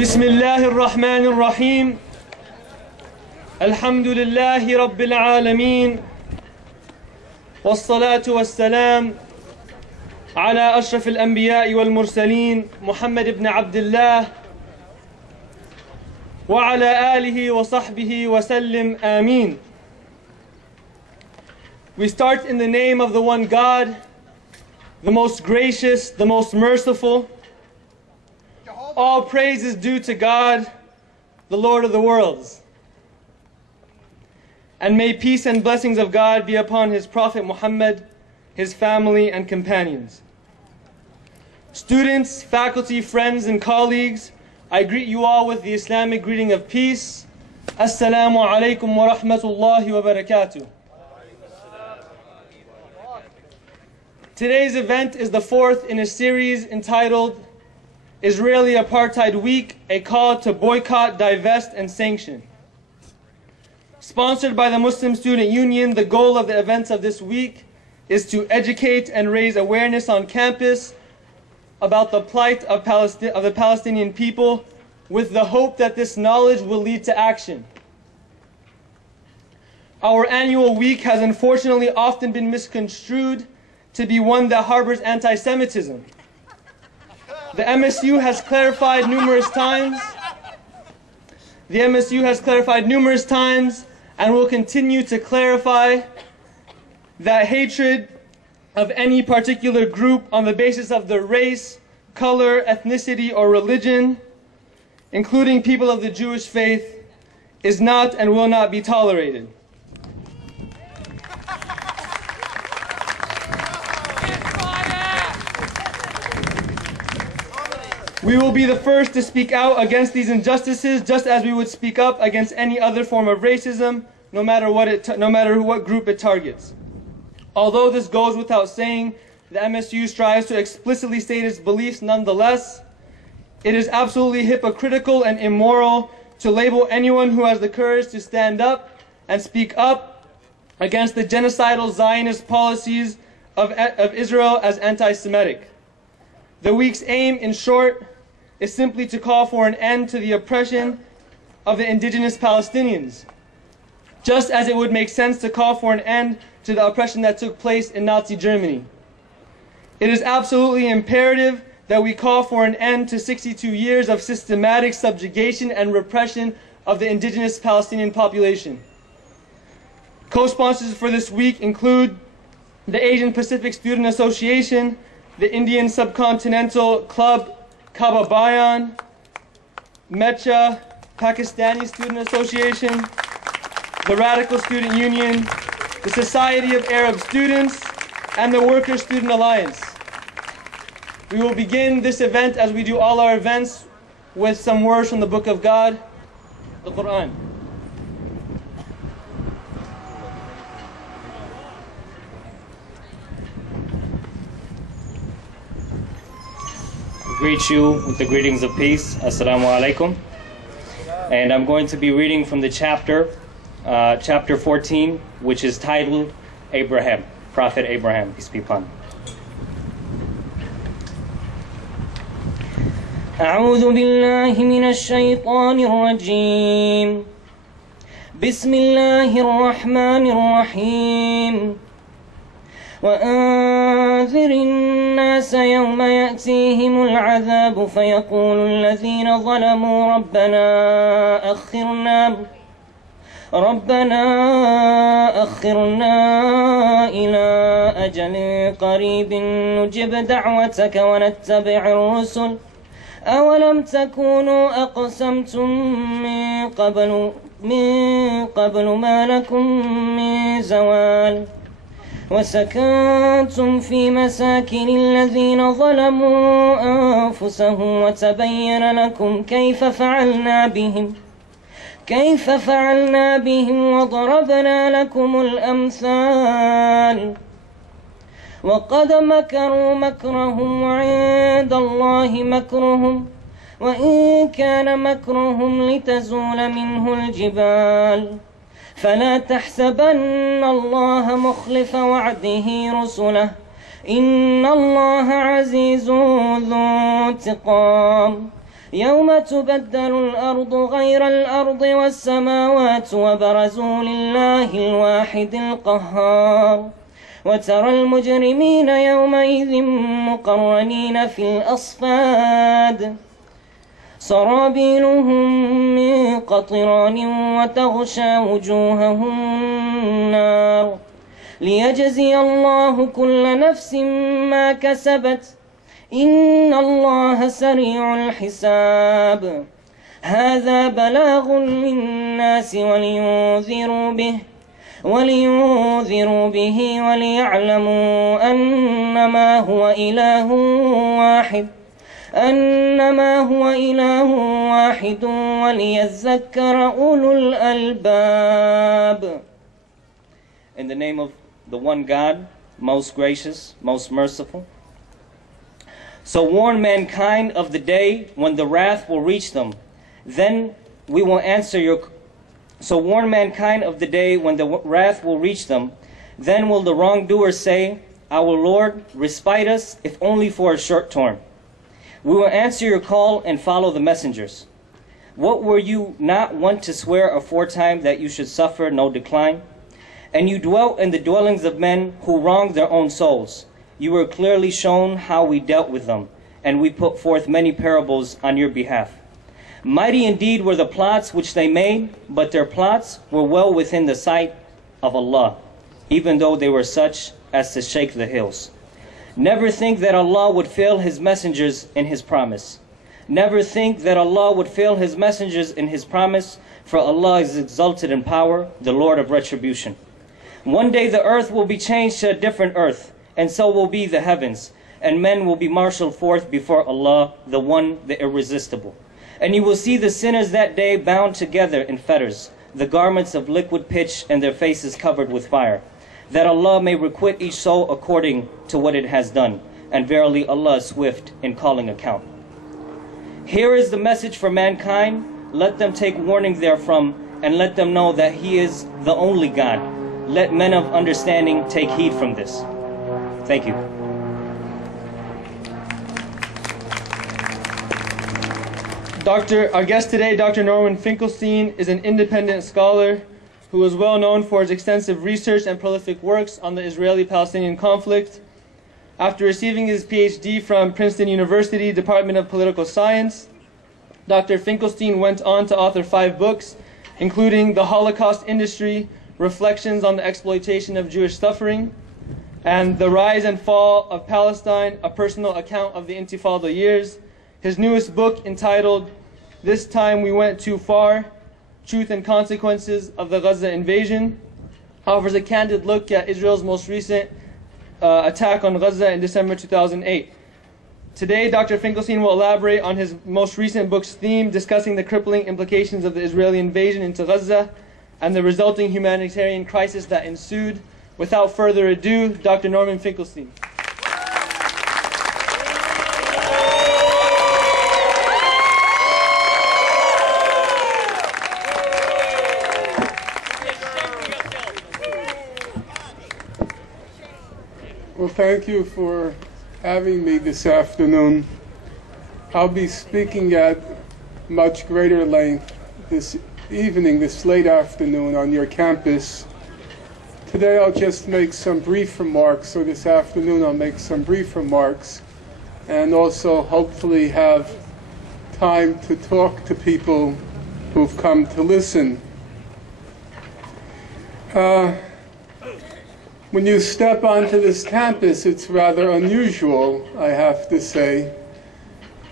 بسم الله الرحمن الرحيم الحمد لله رب العالمين والصلاة والسلام على أشرف الأنبياء والمرسلين محمد بن عبد الله وعلى آله وصحبه وسلم آمين. We start in the name of the one God, the most gracious, the most merciful. All praise is due to God, the Lord of the worlds. And may peace and blessings of God be upon His Prophet Muhammad, his family and companions. Students, faculty, friends and colleagues, I greet you all with the Islamic greeting of peace. Assalamu alaikum wa rahmatullahi wa barakatuh. Today's event is the fourth in a series entitled Israeli Apartheid Week, a call to boycott, divest, and sanction. Sponsored by the Muslim Student Union, the goal of the events of this week is to educate and raise awareness on campus about the plight of the Palestinian people, with the hope that this knowledge will lead to action. Our annual week has unfortunately often been misconstrued to be one that harbors anti-Semitism. The MSU has clarified numerous times. And will continue to clarify that hatred of any particular group on the basis of their race, color, ethnicity, or religion, including people of the Jewish faith, is not and will not be tolerated. We will be the first to speak out against these injustices, just as we would speak up against any other form of racism, no matter what group it targets. Although this goes without saying, the MSU strives to explicitly state its beliefs nonetheless. It is absolutely hypocritical and immoral to label anyone who has the courage to stand up and speak up against the genocidal Zionist policies of Israel as anti-Semitic. The week's aim, in short, is simply to call for an end to the oppression of the indigenous Palestinians, just as it would make sense to call for an end to the oppression that took place in Nazi Germany. It is absolutely imperative that we call for an end to 62 years of systematic subjugation and repression of the indigenous Palestinian population. Co-sponsors for this week include the Asian Pacific Student Association, the Indian Subcontinental Club Kaba Bayan, Mecha, Pakistani Student Association, the Radical Student Union, the Society of Arab Students, and the Workers' Student Alliance. We will begin this event, as we do all our events, with some words from the Book of God, the Quran. Greet you with the greetings of peace. Assalamu alaikum. And I'm going to be reading from the chapter 14, which is titled Abraham, Prophet Abraham, peace be upon him. أعوذ بالله من الشيطان الرجيم بسم الله الرحمن الرحيم وأنذر الناس يوم يأتيهم العذاب فيقول الذين ظلموا ربنا أخرنا إلى أجل قريب نجب دعوتك ونتبع الرسل أولم تكونوا أقسمتم من قبل ما لكم من زوال وسكنتم في مساكن الذين ظلموا أنفسهم وتبين لكم كيف فعلنا بهم وضربنا لكم الأمثال وقد مكروا مكرهم وعند الله مكرهم وإن كان مكرهم لتزول منه الجبال فلا تحسبن الله مخلف وعده رسله إن الله عزيز ذو انتقام يوم تبدل الأرض غير الأرض والسماوات وبرزوا لله الواحد القهار وترى المجرمين يومئذ مقرنين في الأصفاد سرابيلهم من قطران وتغشى وجوههم النار ليجزي الله كل نفس ما كسبت إن الله سريع الحساب هذا بلاغ للناس ولينذروا به وليعلموا أنما هو إله واحد وليذكر أولو الألباب. In the name of the one God, most gracious, most merciful. So warn mankind of the day when the wrath will reach them. Then we will answer your... So warn mankind of the day when the wrath will reach them. Then will the wrongdoers say, Our Lord, respite us, if only for a short term. We will answer your call and follow the messengers. What were you not wont to swear aforetime that you should suffer no decline? And you dwelt in the dwellings of men who wronged their own souls. You were clearly shown how we dealt with them, and we put forth many parables on your behalf. Mighty indeed were the plots which they made, but their plots were well within the sight of Allah, even though they were such as to shake the hills. Never think that Allah would fail His messengers in His promise. Never think that Allah would fail His messengers in His promise, for Allah is exalted in power, the Lord of retribution. One day the earth will be changed to a different earth, and so will be the heavens, and men will be marshaled forth before Allah, the One, the Irresistible. And you will see the sinners that day bound together in fetters, the garments of liquid pitch, and their faces covered with fire, that Allah may requite each soul according to what it has done. And verily Allah is swift in calling account. Here is the message for mankind. Let them take warning therefrom, and let them know that He is the only God. Let men of understanding take heed from this. Thank you. Our guest today, Dr. Norman Finkelstein, is an independent scholar who is well known for his extensive research and prolific works on the Israeli-Palestinian conflict. After receiving his PhD from Princeton University, Department of Political Science, Dr. Finkelstein went on to author 5 books, including The Holocaust Industry, Reflections on the Exploitation of Jewish Suffering, and The Rise and Fall of Palestine, A Personal Account of the Intifada Years. His newest book, entitled This Time We Went Too Far, Truth and Consequences of the Gaza Invasion, offers a candid look at Israel's most recent attack on Gaza in December 2008. Today, Dr. Finkelstein will elaborate on his most recent book's theme, discussing the crippling implications of the Israeli invasion into Gaza and the resulting humanitarian crisis that ensued. Without further ado, Dr. Norman Finkelstein. Well, thank you for having me this afternoon. I'll be speaking at much greater length this evening, this late afternoon on your campus. Today I'll just make some brief remarks, or this afternoon I'll make some brief remarks, and also hopefully have time to talk to people who've come to listen. When you step onto this campus, it's rather unusual, I have to say.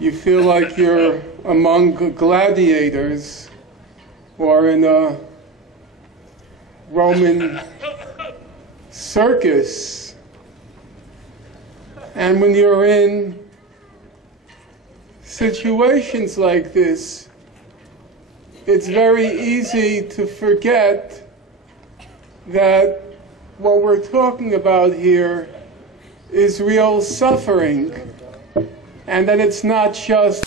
You feel like you're among gladiators or in a Roman circus. And when you're in situations like this, it's very easy to forget that what we're talking about here is real suffering, and that it's not just